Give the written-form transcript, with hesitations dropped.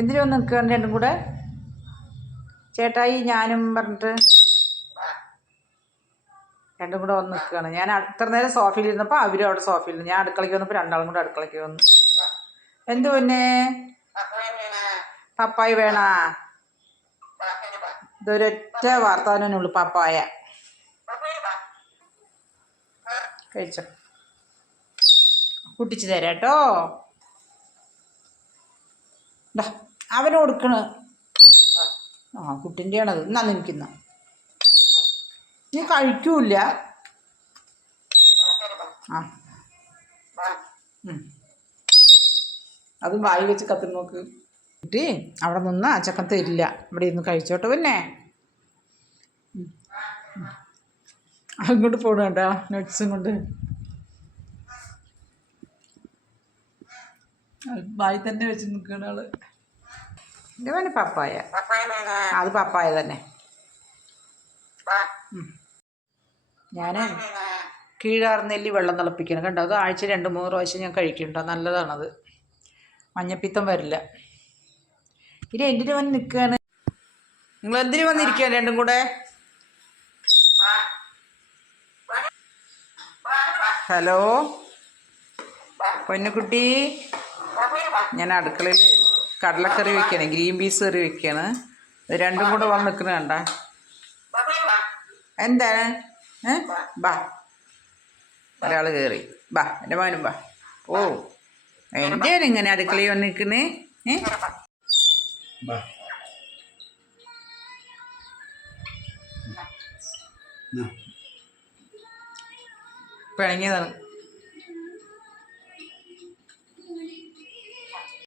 എന്തിനു വന്ന് നിൽക്കുകയാണ് രണ്ടും കൂടെ? ചേട്ടായി ഞാനും പറഞ്ഞിട്ട് രണ്ടും കൂടെ വന്ന് നിൽക്കുകയാണ്. ഞാൻ ഇത്ര നേരം സോഫയിൽ ഇരുന്നപ്പോൾ അവരും അവിടെ സോഫയിൽ ഇരുന്നു. ഞാൻ അടുക്കളയ്ക്ക് വന്നപ്പോൾ രണ്ടാളും കൂടെ അടുക്കളയ്ക്ക് വന്നു. എന്തു പിന്നെ പപ്പായ വേണാ? ഇതൊരൊറ്റ വാർത്താനുള്ളൂ പപ്പായ. കഴിച്ചോ, കുട്ടിച്ച് തരാം കേട്ടോ. അവന് കൊടുക്കണ കുട്ടിൻ്റെ ആണത്. എന്നാ നിൽക്കുന്ന നീ കഴിക്കൂല. അതും വായി വെച്ച് കത്തി നോക്ക്. കുട്ടി അവിടെ നിന്ന് ചക്കൻ തരില്ല. ഇവിടെ ഇരുന്ന് കഴിച്ചോട്ടെ. പിന്നെ അങ്ങോട്ട് പോണ കേട്ടോ നട്ട്സും കൊണ്ട്. വായി തന്നെ വെച്ച് നിൽക്കുന്ന ആള്. എൻ്റെ വേണേ പപ്പായ. അത് പപ്പായ തന്നെ. ഞാൻ കീഴാർനെല്ലി വെള്ളം തിളപ്പിക്കണം കണ്ടോ. അത് ആഴ്ച 2-3 പ്രാവശ്യം ഞാൻ കഴിക്കുന്നുണ്ടോ. നല്ലതാണത്. മഞ്ഞപ്പിത്തം വരില്ല. ഇനി എന്തിനു വന്ന് നിൽക്കുകയാണ് നിങ്ങൾ? എന്തിനു വന്നിരിക്കുകയാണ് രണ്ടും കൂടെ? ഹലോ പൊന്നുകുട്ടി, ഞാൻ അടുക്കളയിൽ കടലക്കറി വെക്കുകയാണ്. ഗ്രീൻ പീസ് കറി വെക്കുകയാണ്. രണ്ടും കൂടെ വന്ന് നിൽക്കുന്ന കണ്ട. എന്താണ്? ബാ, ഒരാൾ കയറി. ബാ എൻ്റെ മോനും ബാ. ഓ എന്റെയാണ് ഇങ്ങനെ അടുക്കളയിൽ വന്ന് നിൽക്കുന്നേ? പിണങ്ങിയതാണ്.